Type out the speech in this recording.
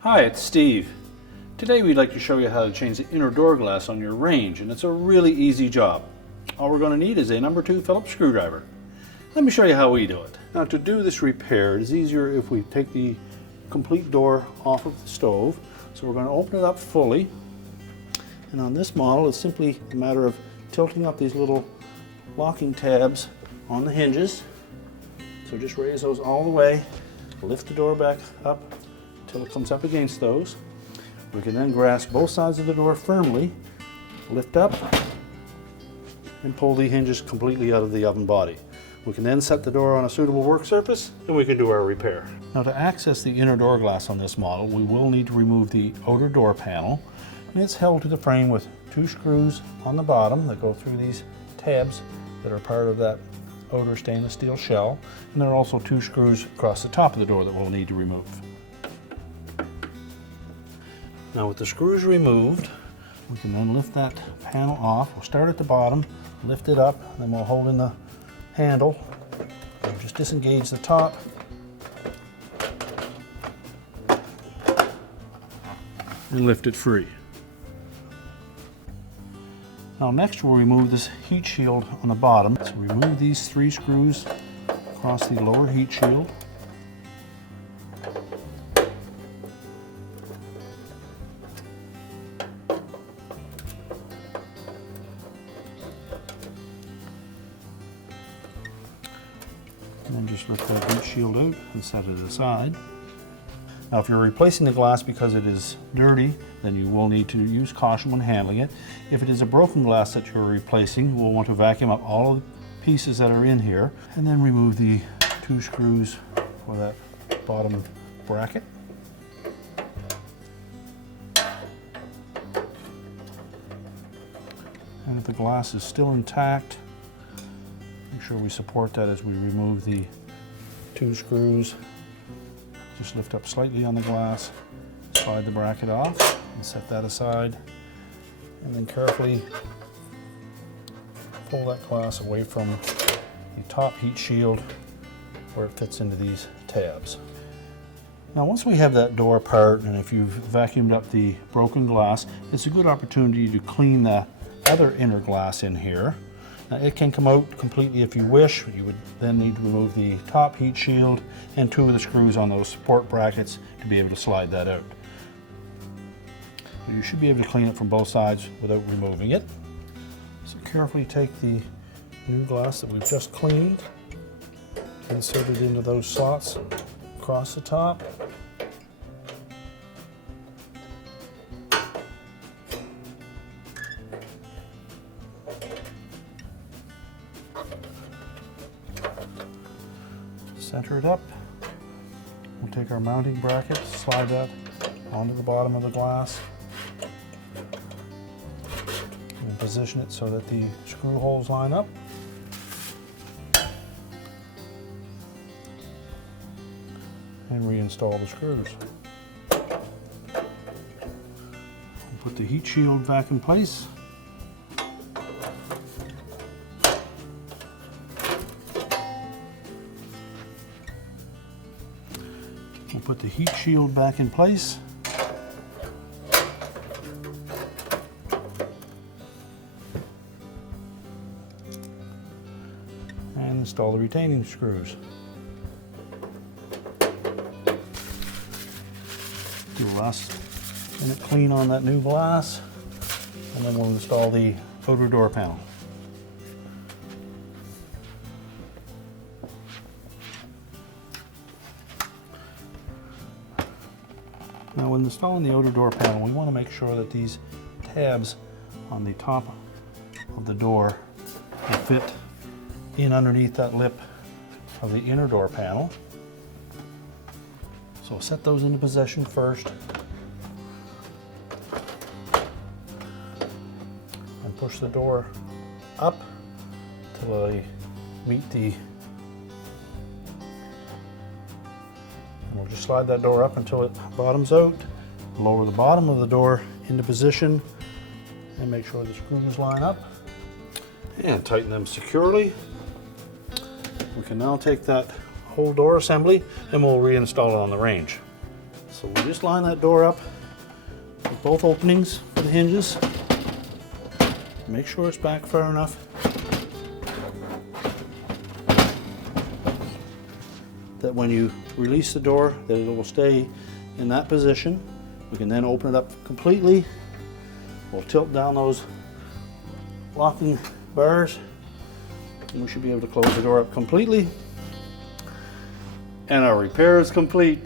Hi, it's Steve. Today we'd like to show you how to change the inner door glass on your Range, and it's a really easy job. All we're going to need is a number 2 Phillips screwdriver. Let me show you how we do it. Now, to do this repair, it is easier if we take the complete door off of the stove. So we're going to open it up fully, and on this model it's simply a matter of tilting up these little locking tabs on the hinges. So just raise those all the way, lift the door back up until it comes up against those. We can then grasp both sides of the door firmly, lift up, and pull the hinges completely out of the oven body. We can then set the door on a suitable work surface, and we can do our repair. Now, to access the inner door glass on this model, we will need to remove the outer door panel, and it's held to the frame with 2 screws on the bottom that go through these tabs that are part of that outer stainless steel shell, and there are also 2 screws across the top of the door that we'll need to remove. Now, with the screws removed, we can then lift that panel off. We'll start at the bottom, lift it up, and then we'll hold in the handle and just disengage the top. And lift it free. Now next we'll remove this heat shield on the bottom. So remove these 3 screws across the lower heat shield. And then just lift that heat shield out and set it aside. Now, if you're replacing the glass because it is dirty, then you will need to use caution when handling it. If it is a broken glass that you're replacing, we'll want to vacuum up all of the pieces that are in here and then remove the 2 screws for that bottom bracket. And if the glass is still intact, make sure we support that as we remove the 2 screws. Just lift up slightly on the glass, slide the bracket off, and set that aside. And then carefully pull that glass away from the top heat shield where it fits into these tabs. Now, once we have that door apart, and if you've vacuumed up the broken glass, it's a good opportunity to clean the other inner glass in here. Now, it can come out completely if you wish. You would then need to remove the top heat shield and 2 of the screws on those support brackets to be able to slide that out. You should be able to clean it from both sides without removing it. So carefully take the new glass that we've just cleaned, insert it into those slots across the top. Center it up. We'll take our mounting bracket, slide that onto the bottom of the glass, and position it so that the screw holes line up. And reinstall the screws. We'll put the heat shield back in place. We'll put the heat shield back in place. And install the retaining screws. Do a last minute clean on that new glass, and then we'll install the outer door panel. Now, when installing the outer door panel, we want to make sure that these tabs on the top of the door will fit in underneath that lip of the inner door panel. So set those into position first and push the door up till they meet the. We'll just slide that door up until it bottoms out. Lower the bottom of the door into position and make sure the screws line up. And tighten them securely. We can now take that whole door assembly and we'll reinstall it on the range. So we just line that door up with both openings for the hinges. Make sure it's back far enough. That when you release the door, that it will stay in that position. We can then open it up completely. We'll tilt down those locking bars and we should be able to close the door up completely. And our repair is complete.